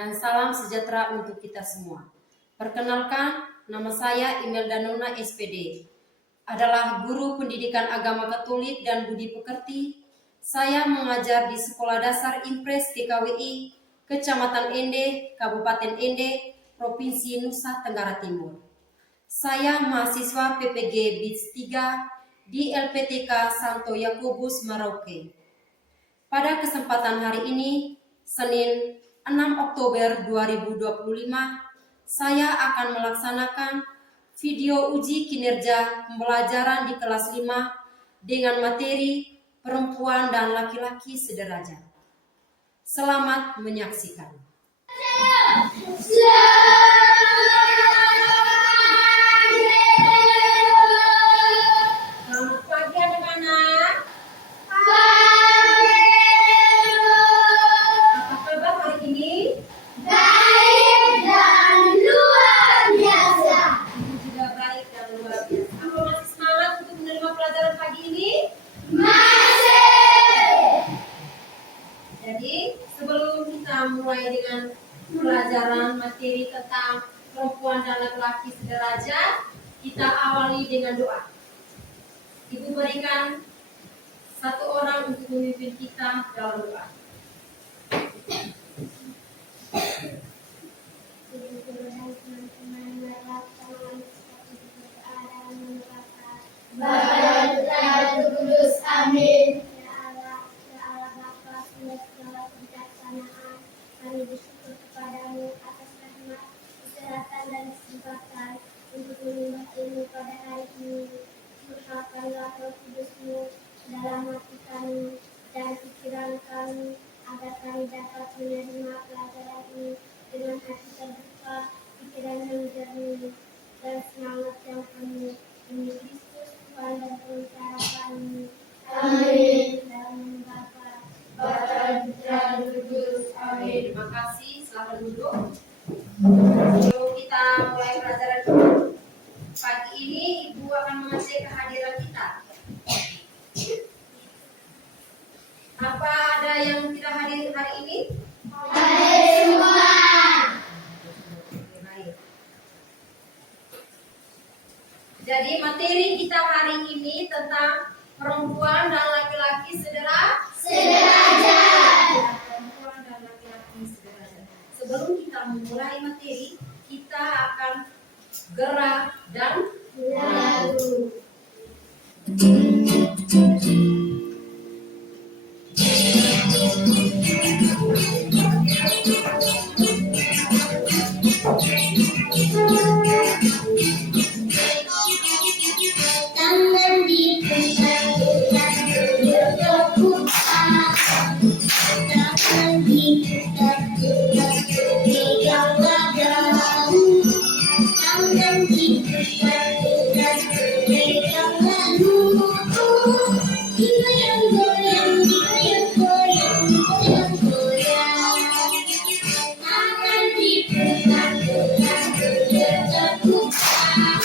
dan salam sejahtera untuk kita semua. Perkenalkan, nama saya Imelda Nona SPD, adalah guru pendidikan agama Katolik dan budi pekerti. Saya mengajar di Sekolah Dasar Impres GKWI, Kecamatan Ende, Kabupaten Ende, Provinsi Nusa Tenggara Timur. Saya mahasiswa PPG BITS 3 di LPTK Santo Yakobus Merauke. Pada kesempatan hari ini, Senin 6 Oktober 2025, saya akan melaksanakan video uji kinerja pembelajaran di kelas 5 dengan materi perempuan dan laki-laki sederajat. Selamat menyaksikan. Selamat pagi anak-anak. Apa kabar hari ini? Baik dan luar biasa. Ibu juga baik dan luar biasa. Apa masih semangat untuk menerima pelajaran pagi ini? Masih. Jadi sebelum kita mulai dengan pelajaran materi tentang perempuan dan laki-laki sederajat, kita awali dengan doa. Ibu berikan satu orang untuk memimpin kita dalam doa. Bapa dan Kudus, amin. Ya Allah Bapa, segala kebijaksanaan, kami bersyukur kepadamu atas rahmat, kesehatan dan kesempatan untuk menimba ilmu pada hari ini. Curhatkanlah Roh Kudus-Mu dalam hati kami dan pikiran kami, agar kami dapat menerima pelajaran ini dengan hati terbuka, pikiran yang jernih, dan semangat yang penuh. Demi Kristus Tuhan dan Pengacara kami. Amin. Dalam nama Bapa, Dan Kudus, amin. Terima kasih. Selamat duduk. Sebelum kita mulai pelajaran pagi ini, Ibu akan mengecek kehadiran kita. Apa ada yang tidak hadir hari ini? hadir semua. Baik. Jadi materi kita hari ini tentang perempuan dan laki-laki sederajat. Perempuan dan laki-laki sederajat. Sebelum kita memulai materi, kita akan gerak dan Lalu. Tangan diputar-putar, bergetar-getar. Tangan diputar-putar, pegang wajahmu. Tangan diputar-putar, pegang laluku. Goyang-goyang, goyang-goyang, goyang-goyang. Tangan diputar-putar, bergetar-getar.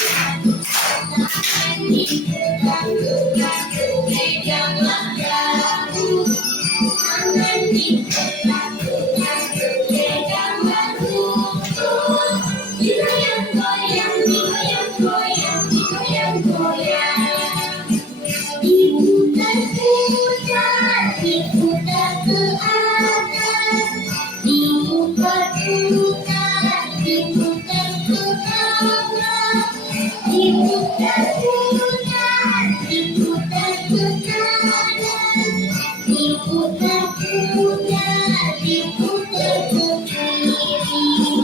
Tangan diputar-putar, pegang wajahmu. Tangan diputar-putar, pegang laluku. Goyang-goyang, goyang-goyang, goyang-goyang. Diputar-putar, diputar ke atas. Diputar-putar, diputar ke bawah. Diputar-putar, diputar ke kanan. Diputar-putar, diputar ke kiri.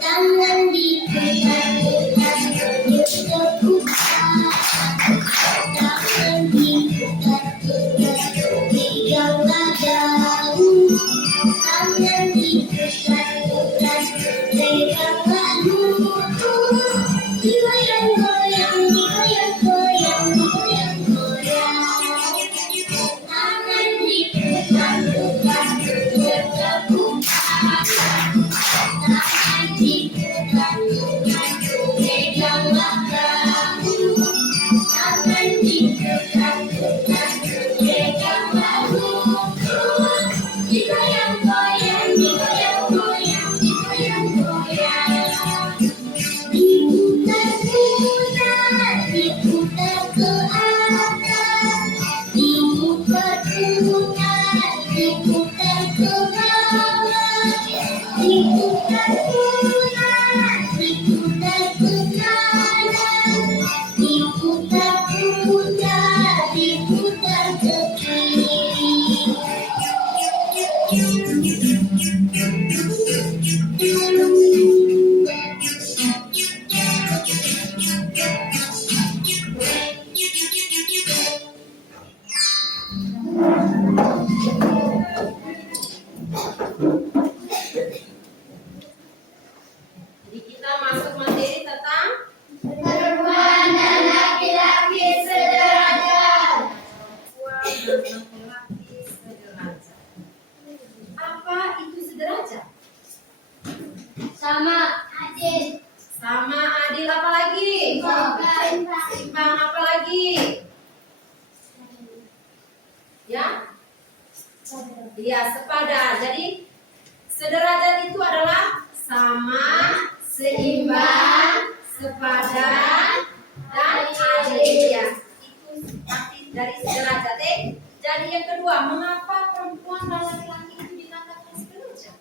Tangan diputar-putar, bergetar-getar. Tangan diputar-putar, pegang wajahmu. Tangan diputar-putar, pegang laluku. Goyang-goyang, goyang-goyang, goyang-goyang. Tangan diputar-putar, bergetar-getar. Tangan diputar-putar, adil apa lagi? Seimbang apa lagi? Ya? Iya, sepadan. Jadi sederajat itu adalah sama, seimbang, sepadan, dan adil. Ya, itu arti dari sederajat. Jadi yang kedua, mengapa perempuan dan laki-laki itu dikatakan sederajat?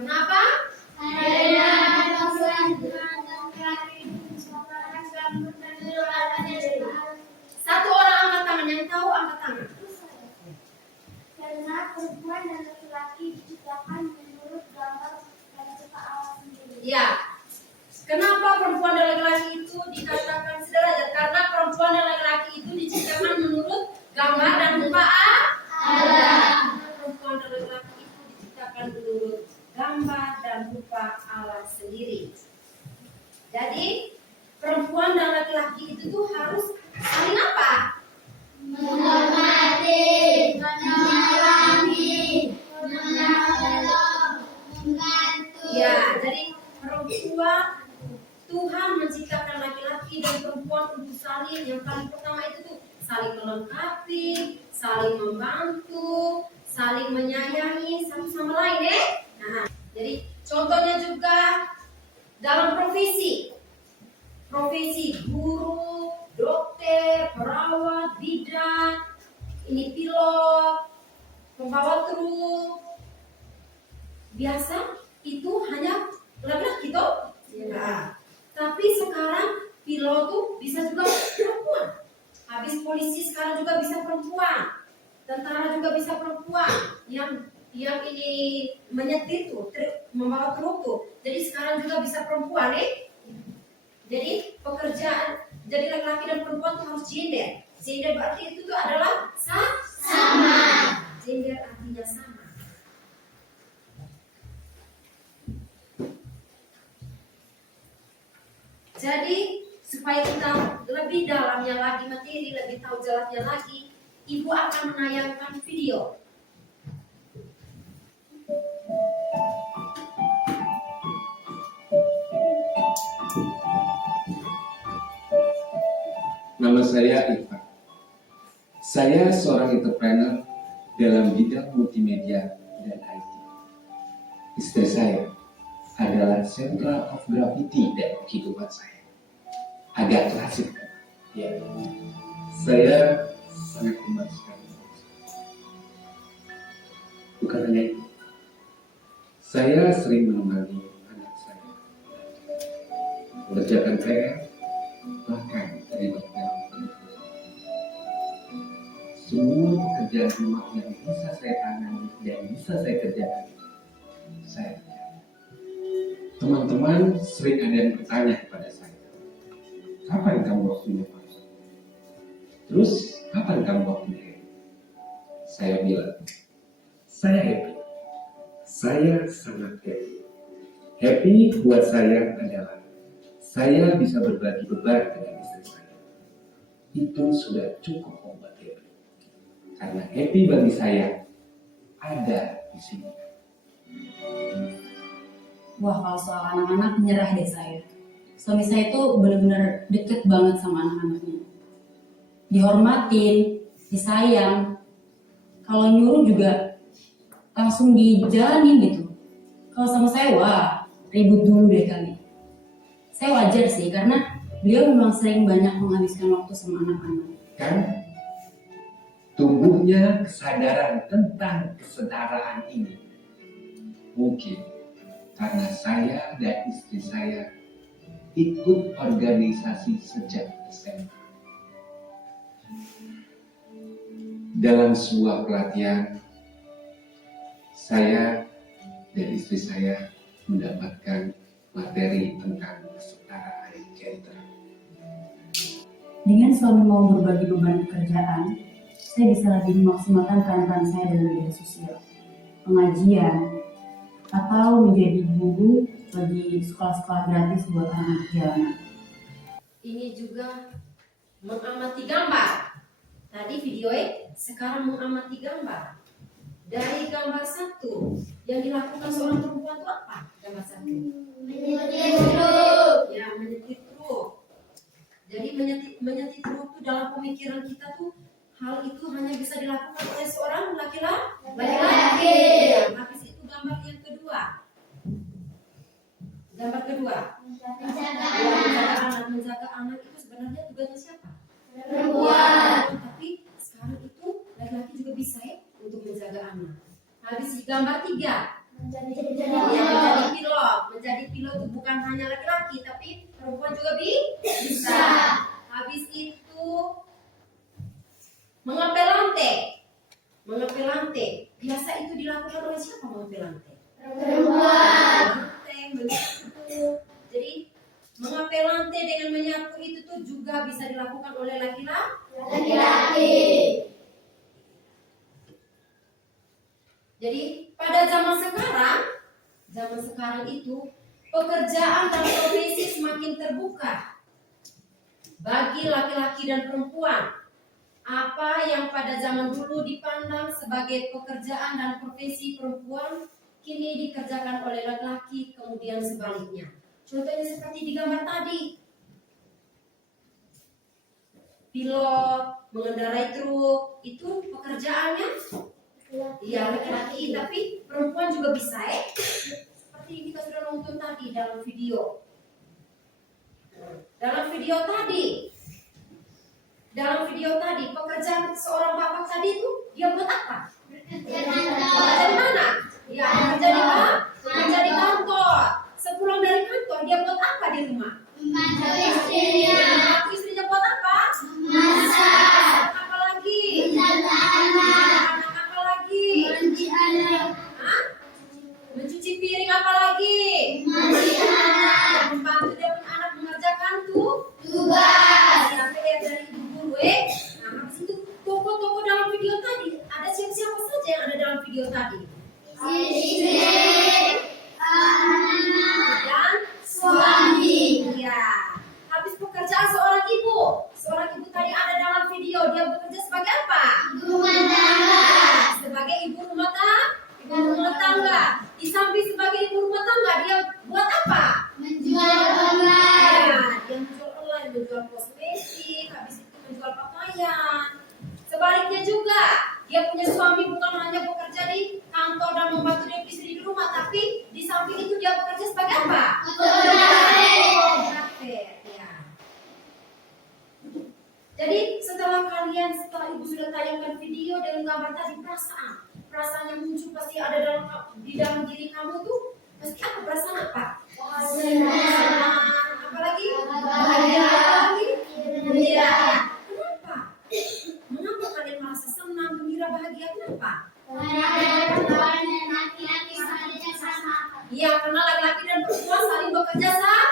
Kenapa? Satu orang angkat tangan, yang tahu angkat tangan. Karena perempuan dan laki-laki diciptakan menurut gambar dan cipta Allah sendiri. Ya. Kenapa perempuan dan laki-laki itu dikatakan sederajat? Karena perempuan dan laki-laki itu diciptakan menurut gambar dan rupa Allah. Perempuan dan laki-laki itu diciptakan menurut gambar dan rupa Allah sendiri. Jadi perempuan dan laki-laki itu tuh harus saling apa? Menghormati, menyayangi, menolong, membantu. Ya, jadi perempuan Tuhan menciptakan laki-laki dan perempuan untuk saling, yang paling pertama itu tuh saling melengkapi, saling membantu, saling menyayangi satu sama lain Nah, jadi contohnya juga dalam profesi guru, dokter, perawat, bidan, ini pilot, pembawa truk. Biasa itu hanya laki-laki toh? Ya. Tapi sekarang pilot tuh bisa juga perempuan. Habis polisi sekarang juga bisa perempuan. Tentara juga bisa perempuan. Yang ini menyetir tuh, membawa truk tuh. Jadi sekarang juga bisa perempuan Jadi pekerjaan, jadi laki-laki dan perempuan tuh harus gender. Gender berarti itu tuh adalah sama. Gender artinya sama. Jadi supaya kita lebih dalamnya lagi materi, lebih tahu jelasnya lagi, Ibu akan menayangkan video. Nama saya Ivan. Saya seorang entrepreneur dalam bidang multimedia dan IT. Istri saya adalah center of gravity dalam kehidupan saya. Agak klasik, ya. Saya sangat gemar sekali. Bukan hanya itu, saya sering menemani anak saya mengerjakan PR, bahkan terlibat dalam semua pekerjaan rumah yang bisa saya tangani dan bisa saya kerjakan. Saya kerjakan. Teman-teman sering ada yang bertanya kepada saya, kapan kamu waktunya masuk? Terus kapan kamu waktunya happy? Saya bilang, saya happy. Saya sangat happy. Happy buat saya adalah saya bisa berbagi beban dengan istri saya. Itu sudah cukup membuat happy. Karena happy bagi saya ada di sini. Wah, kalau soal anak-anak menyerah deh saya. Suami saya itu benar-benar deket banget sama anak-anaknya. Dihormatin, disayang. Kalau nyuruh juga langsung dijalanin gitu. Kalau sama saya, wah, ribut dulu deh kali. Saya wajar sih, karena beliau memang sering banyak menghabiskan waktu sama anak-anak. Kan? Tumbuhnya kesadaran tentang kesetaraan ini. Mungkin karena saya dan istri saya ikut organisasi sejak SMA. Dalam sebuah pelatihan, saya dan istri saya mendapatkan materi tentang kesetaraan gender. Dengan suami mau berbagi beban pekerjaan, saya bisa lebih memaksimalkan peran saya dalam media sosial, pengajian, atau menjadi guru bagi sekolah-sekolah gratis buat anak jalanan. Ini juga mengamati gambar. Tadi video sekarang mengamati gambar. Dari gambar 1 yang dilakukan seorang perempuan itu apa? Gambar 1. Menyetir truk. Ya, menyetir truk. Jadi menyetir truk itu dalam pemikiran kita tuh hal itu hanya bisa dilakukan oleh seorang laki-laki. Ya, habis itu gambar yang kedua. Gambar kedua. Menjaga Ya, menjaga anak itu sebenarnya tugasnya siapa? perempuan. Tapi sekarang itu laki-laki juga bisa ya untuk menjaga anak. Habis di gambar 3. Menjadi Ya, menjadi pilot. Menjadi pilot itu bukan hanya laki-laki, tapi perempuan juga bisa. Habis itu mengepel lantai. Mengepel lantai. Biasa itu dilakukan oleh siapa mengepel lantai? perempuan. Lantai, menyapu. Jadi mengepel lantai dengan menyapu itu tuh juga bisa dilakukan oleh Laki-laki. Jadi pada zaman sekarang itu pekerjaan dan profesi semakin terbuka bagi laki-laki dan perempuan. Apa yang pada zaman dulu dipandang sebagai pekerjaan dan profesi perempuan kini dikerjakan oleh laki-laki, kemudian sebaliknya. Contohnya seperti di gambar tadi. Pilot, mengendarai truk, itu pekerjaannya iya laki-laki, tapi perempuan juga bisa ya. Seperti yang kita sudah nonton tadi dalam video. Dalam video tadi, pekerjaan seorang bapak tadi itu dia buat apa? Bekerja di mana? Ya, bekerja di kantor. Sepulang dari kantor dia buat apa di rumah? Membantu istrinya. Membantu istrinya buat apa? Masak. Apa lagi? Menjaga anak. Apa lagi? Mandi anak. Hah? Mencuci piring apa lagi? Mandi anak. Membantu dia punya anak mengerjakan Tugas. ya PR dari ibu guru. Nah, habis itu toko-toko dalam video tadi ada siapa saja yang ada dalam video tadi? Istri. Anak. Dan Suami. ya. Habis pekerjaan seorang ibu tadi ada dalam video, dia bekerja sebagai apa? Rumah tangga. Sebagai ibu rumah tangga. Di samping sebagai ibu rumah tangga dia buat apa? Menjual online. Ya, dia menjual online, menjual kosmetik, habis itu menjual pakaian. Sebaliknya juga, dia punya suami bukan hanya bekerja di kantor dan membantu dia istri di rumah, tapi di samping itu dia bekerja sebagai apa? Fotografer, ya. Jadi setelah ibu sudah tayangkan video dengan gambar tadi, perasaan yang muncul pasti ada di dalam diri kamu tuh pasti apa? Perasaan apa? Senang, apalagi bahagia, apalagi gembira. Kenapa? Mengapa kalian merasa senang, gembira, bahagia? Kenapa? Iya, karena laki-laki dan perempuan saling bekerja sama.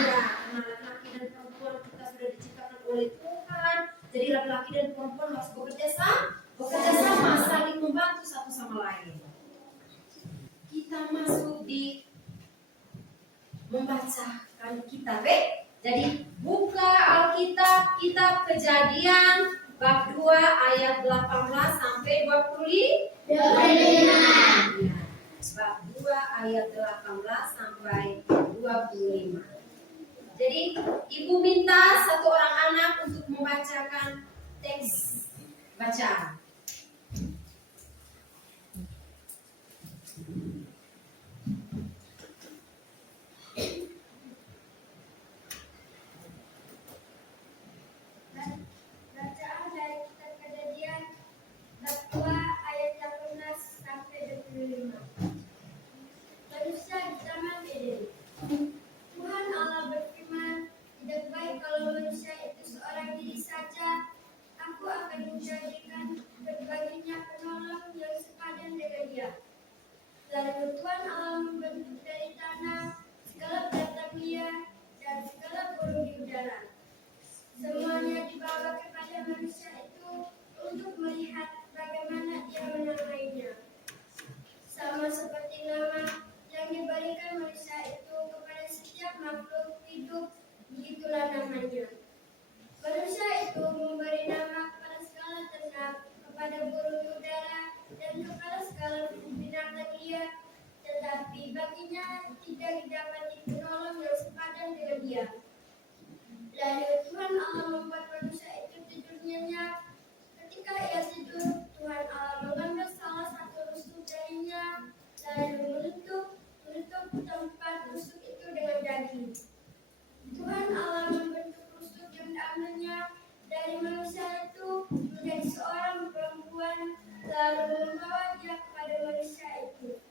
Ya, karena laki-laki dan perempuan kita sudah diciptakan oleh Tuhan. Jadi laki-laki dan perempuan harus bekerja sama, saling membantu satu sama lain. Kita masuk di membacakan kitab. Jadi buka Alkitab, kitab Kejadian bab 2 ayat 18 sampai 25. Ya, bab 2 ayat 18 sampai 25. Jadi ibu minta satu orang anak untuk membacakan teks bacaan. Bacaan dari kitab Kejadian bab 2 ayat 18 sampai 25. Manusia di zaman Eden. Tuhan Allah berfirman, tidak baik kalau manusia itu seorang diri saja. Aku akan menjadikan baginya tidak didapati penolong yang sepadan dengan dia. Lalu Tuhan Allah membuat manusia itu tidur nyenyak. Ketika ia tidur, Tuhan Allah mengambil salah satu rusuk darinya, lalu menutup tempat rusuk itu dengan daging. Tuhan Allah membentuk rusuk yang diambilnya dari manusia itu menjadi seorang perempuan, lalu membawa dia kepada manusia itu.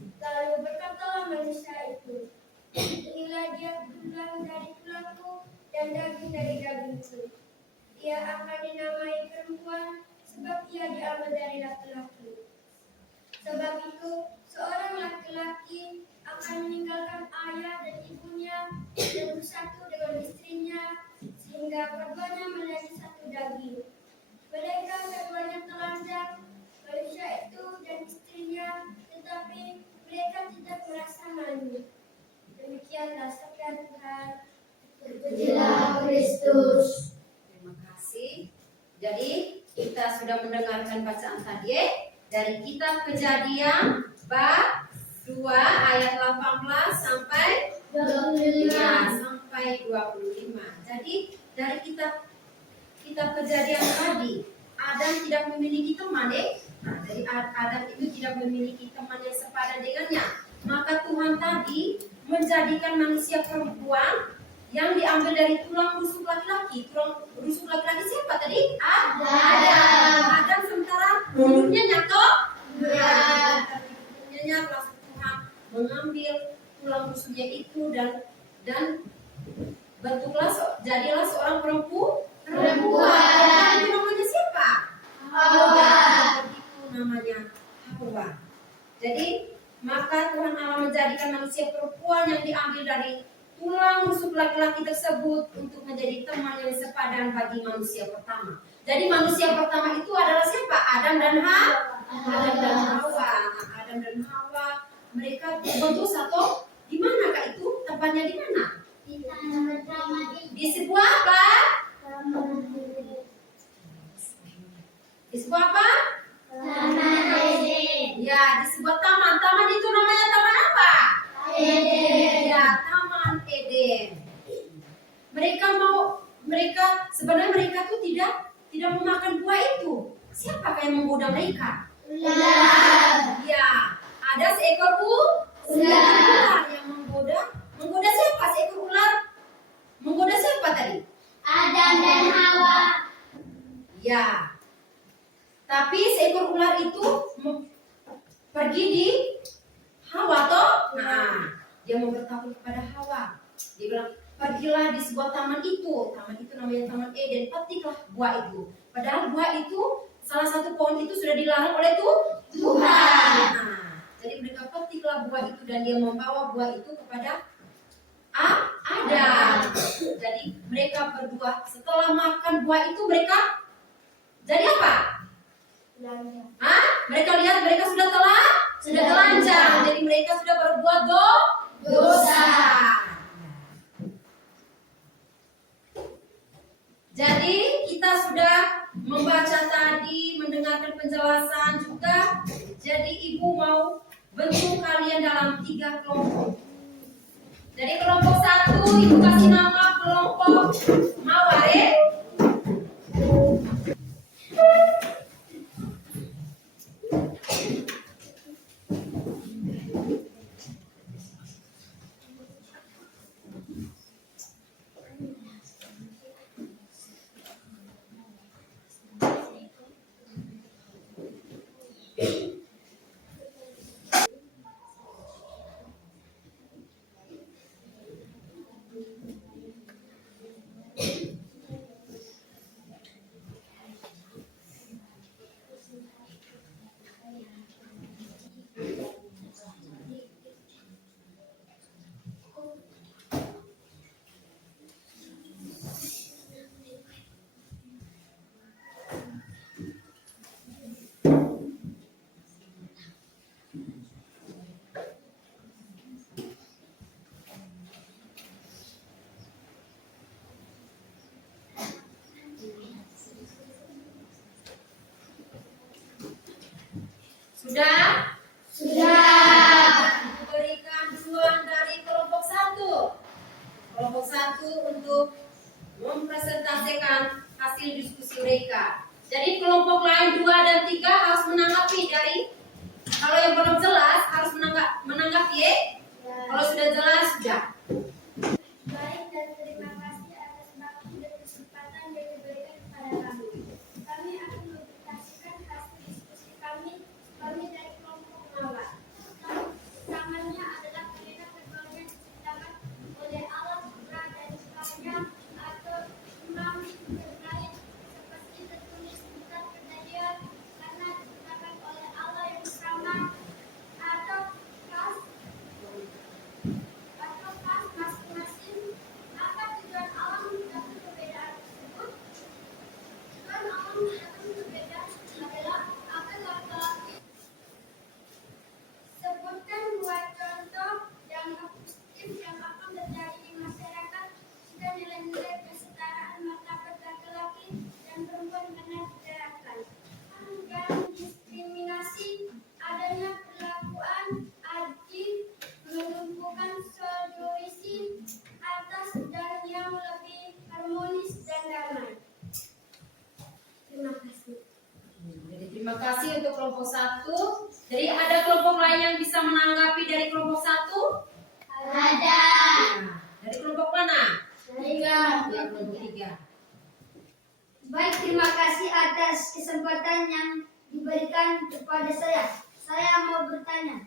Lalu berkatalah manusia itu, inilah dia tulang dari tulangku dan daging dari dagingku. Ia akan dinamai perempuan sebab ia diambil dari laki-laki. Sebab itu, seorang laki-laki akan meninggalkan ayah dan ibunya dan bersatu dengan istrinya, sehingga keduanya menjadi satu daging. Mereka keduanya telanjang, manusia itu dan istrinya, tetapi mereka tidak merasa malu. Demikianlah sabda Tuhan. Terpujilah Kristus. Terima kasih. Jadi kita sudah mendengarkan bacaan tadi dari kitab Kejadian bab 2 ayat 18 sampai 25. Jadi dari kitab Kejadian tadi, Adam tidak memiliki teman, Nah, jadi Adam itu tidak memiliki teman yang sepadan dengannya. Maka Tuhan tadi menjadikan manusia perempuan yang diambil dari tulang rusuk laki-laki. Tulang rusuk laki-laki siapa tadi? Adam sementara hidupnya nyata. Hidupnya langsung Tuhan mengambil tulang rusuknya itu dan jadilah seorang perempuan. Itu namanya siapa? Hawa. Itu namanya Hawa. Jadi maka Tuhan Allah menjadikan manusia perempuan yang diambil dari tulang rusuk laki-laki tersebut untuk menjadi teman yang sepadan bagi manusia pertama. Jadi manusia pertama itu adalah siapa? Adam dan Hawa. Adam dan Hawa mereka berdosa toh. Di manakah itu? Tempatnya di mana? Di sebuah apa? Di sebuah apa? Ya, di sebuah taman. Taman itu namanya taman apa? Ya, Taman Eden. Sebenarnya mereka tuh tidak memakan buah itu. Siapakah yang menggoda mereka? Ular. Ya, ada seekor ular yang menggoda. Menggoda siapa? Seekor ular. Menggoda siapa tadi? Adam dan Hawa. Ya. Tapi seekor ular itu pergi di Hawa toh? Nah, dia memberitahu kepada Hawa. Dia bilang, pergilah di sebuah taman itu. Taman itu namanya Taman Eden. Petiklah buah itu. Padahal buah itu, salah satu pohon itu sudah dilarang oleh Tuhan. Nah, jadi mereka petiklah buah itu dan dia membawa buah itu kepada Adam. Jadi mereka berdua setelah makan buah itu mereka jadi apa? Mereka lihat mereka sudah telanjang. Jadi mereka sudah berbuat dosa. Jadi kita sudah membaca tadi, mendengarkan penjelasan juga. Jadi ibu mau bentuk kalian dalam 3 kelompok. Jadi kelompok 1 ibu kasih nama kelompok Mawar. Sudah? Sudah. Beri kelompok 1 untuk mempresentasikan hasil diskusi mereka. Jadi kelompok lain 2 dan 3 harus menanggapi dari, kalau yang belum jelas harus menanggapi ya. Kalau sudah jelas sudah. Baik, dan terima kasih atas waktu dan kesempatan yang diberikan kepada kami. Kami akan mempresentasikan hasil diskusi kami dari kelompok 0. Tangannya adalah kereta terbangnya diciptakan oleh Allah Subhanahu dan Tuhannya atau imam terkait seperti tertulis di kitab Kejadian karena diciptakan oleh Allah yang sama atau pas masing-masing. Apa tujuan Allah mencapai perbedaan tersebut? Tujuan Allah mencapai perbedaan adalah agar laki-laki. Sebutkan 2 contoh yang positif yang akan terjadi di masyarakat jika nilai-nilai kesetaraan martabat laki-laki dan perempuan benar diterapkan. Dan diskriminasi, adanya perlakuan adil, menumbuhkan solusi atas dan yang lebih harmonis dan damai. Terima kasih. Jadi terima kasih untuk kelompok 1. Jadi ada kelompok lain yang bisa menanggapi dari kelompok 1? Ada. Nah, dari kelompok mana? Ya, kelompok 3. Baik, terima kasih atas kesempatan yang diberikan kepada saya. Saya mau bertanya.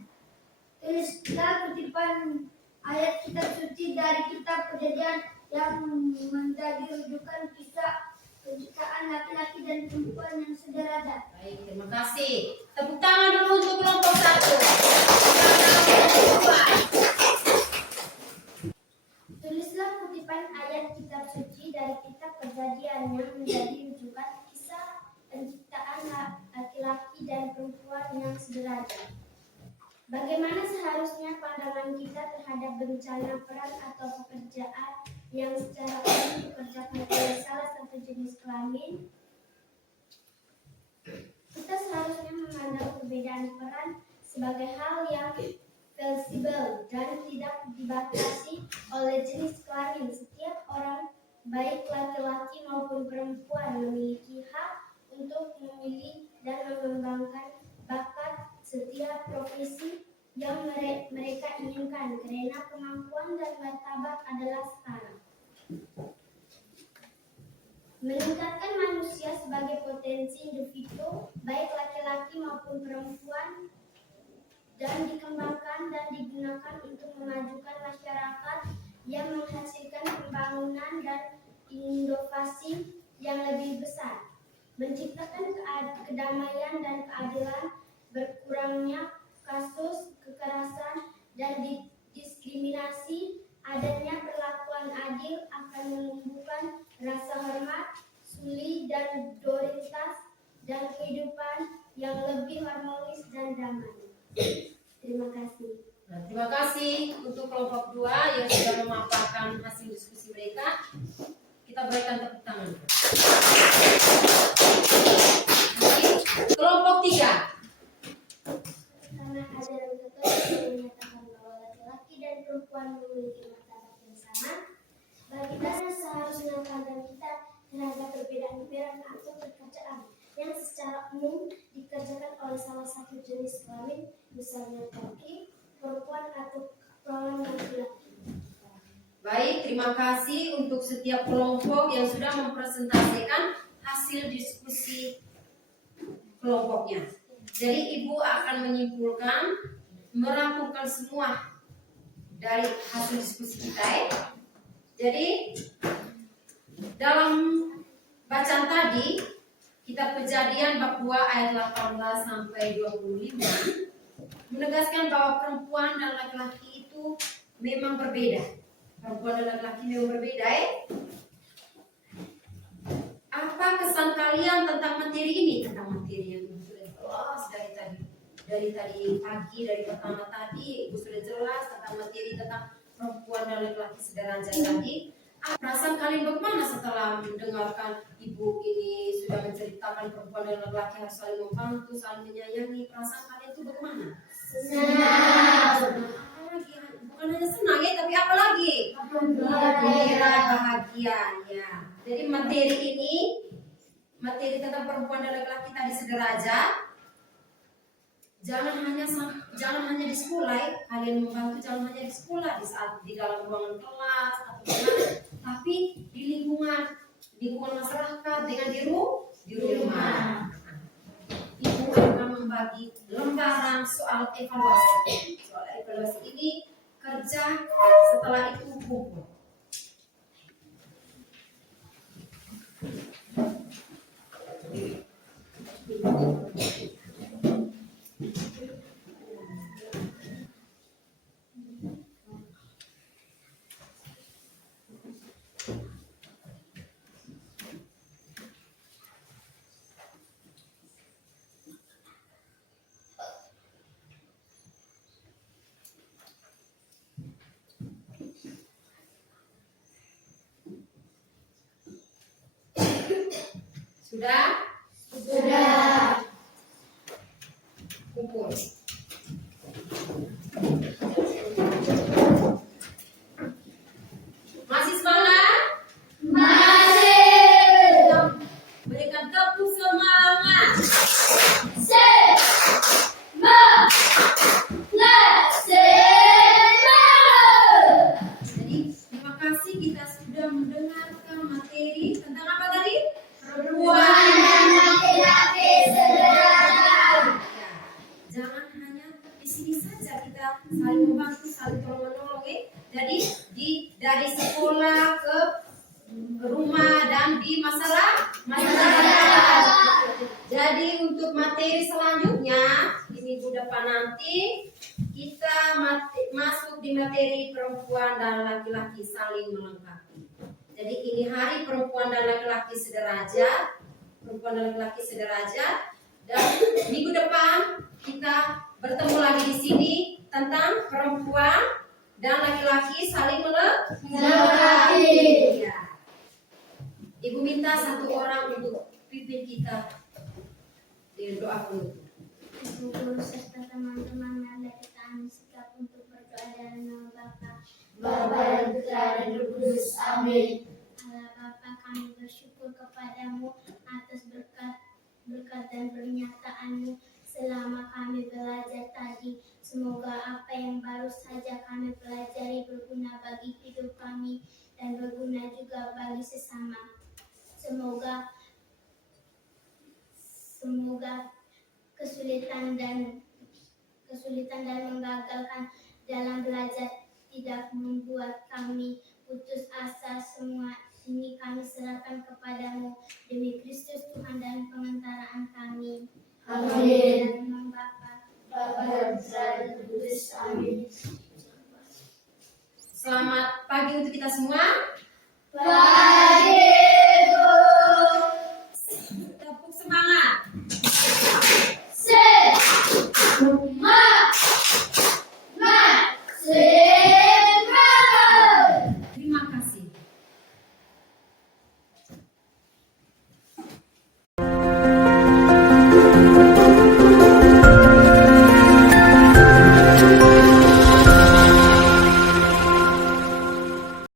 Tulislah kutipan ayat kitab suci dari kitab Kejadian yang menjadi rujukan kisah penciptaan laki-laki dan perempuan yang sederajat. Baik, terima kasih. Tepuk tangan dulu untuk kelompok 1. Tulislah kutipan ayat kitab suci dari kitab Kejadian yang menjadi rujukan kisah penciptaan laki-laki dan perempuan yang sederajat. Bagaimana seharusnya pandangan kita terhadap bencana peran atau pekerjaan yang secara umum dikerjakan oleh salah satu jenis kelamin? Kita seharusnya memandang perbedaan peran sebagai hal yang fleksibel dan tidak dibatasi oleh jenis kelamin. Setiap orang, baik laki-laki maupun perempuan, memiliki hak untuk memilih dan mengembangkan bakat setiap profesi yang mereka inginkan karena kemampuan dan martabat adalah setara. Meningkatkan manusia sebagai potensi individu, baik laki-laki maupun perempuan, dan dikembangkan dan digunakan untuk memajukan masyarakat yang menghasilkan pembangunan dan inovasi yang lebih besar. Menciptakan kedamaian dan keadilan, berkurangnya kasus kekerasan dan diskriminasi, adanya perlakuan adil akan menumbuhkan rasa hormat, suli dan solidaritas, dan kehidupan yang lebih harmonis dan damai. Terima kasih. Nah, terima kasih untuk kelompok 2 yang sudah memaparkan hasil diskusi mereka. Kita berikan tepuk tangan. Kelompok 3. Karena ajaran Katolik yang menyatakan bahwa laki-laki dan perempuan memiliki martabat yang sama, bagaimana seharusnya pandang kita terhadap perbedaan peran atau pekerjaan yang secara umum dikerjakan oleh salah satu jenis kelamin, misalnya laki, perempuan atau kawan laki-laki. Baik, terima kasih untuk setiap kelompok yang sudah mempresentasikan hasil diskusi kelompoknya. Jadi Ibu akan menyimpulkan, merangkumkan semua dari hasil diskusi kita ya. Jadi dalam bacaan tadi kitab Kejadian bab 2 ayat 18 sampai 25 menegaskan bahwa perempuan dan laki-laki itu memang berbeda. Perempuan dan laki-laki memang berbeda ya. Apa kesan kalian tentang materi ini? Tentang materi yang sudah jelas dari tadi pagi, dari pertama tadi Ibu sudah jelas tentang materi tentang perempuan dan laki-laki sederajat tadi. Perasaan kalian bagaimana setelah mendengarkan Ibu ini sudah menceritakan perempuan dan laki-laki harus saling membantu, saling menyayangi? Perasaan kalian itu bagaimana? Senang. Bukan hanya senang ya, tapi apa lagi? Bahagia. atau perempuan dan laki-laki tadi sederajat, jangan hanya di sekolah, kalian membantu jangan hanya di sekolah, di saat di dalam ruangan kelas atau gimana, tapi di lingkungan masyarakat dengan di rumah. Ibu akan membagi lembaran soal evaluasi. Soal evaluasi ini kerja, setelah itu kumpul. Sudah? Sudah. Kumpul. Masih semangat? Masih. Berikan tepuk semangat. Jadi terima kasih kita sudah mendengarkan materi tentang apa tadi? Perempuan dan laki-laki sederajat. Ya, jangan hanya di sini saja kita saling membantu, saling tolong-menolong. Jadi dari sekolah ke rumah dan di masyarakat. Jadi untuk materi selanjutnya di minggu depan nanti kita masuk di materi perempuan dan laki-laki saling melengkapi. Jadi ini hari perempuan dan laki-laki sederajat, dan minggu depan kita bertemu lagi di sini tentang perempuan dan laki-laki saling melengkapi. Ya. Ibu minta satu orang untuk pimpin kita dengan doa penutup. Ibu guru serta teman-teman yang dari kami sikap untuk berdoa dalam nama Bapa, Bapa dan Putra dan Roh Kudus. Amin. Allah Bapa, kami bersyukur kepadamu atas berkat dan pernyataan-Mu selama kami belajar tadi. Semoga apa yang baru saja kami pelajari berguna bagi hidup kami dan berguna juga bagi sesama. Semoga kesulitan dan menggagalkan dalam belajar tidak membuat kami putus asa. Semua ini kami serahkan kepadamu demi Kristus Tuhan dan pengantaraan kami. Amin. Dalam nama Bapa, Bapa dan Putra dan Roh Kudus. Amin. Selamat pagi untuk kita semua. Pagi.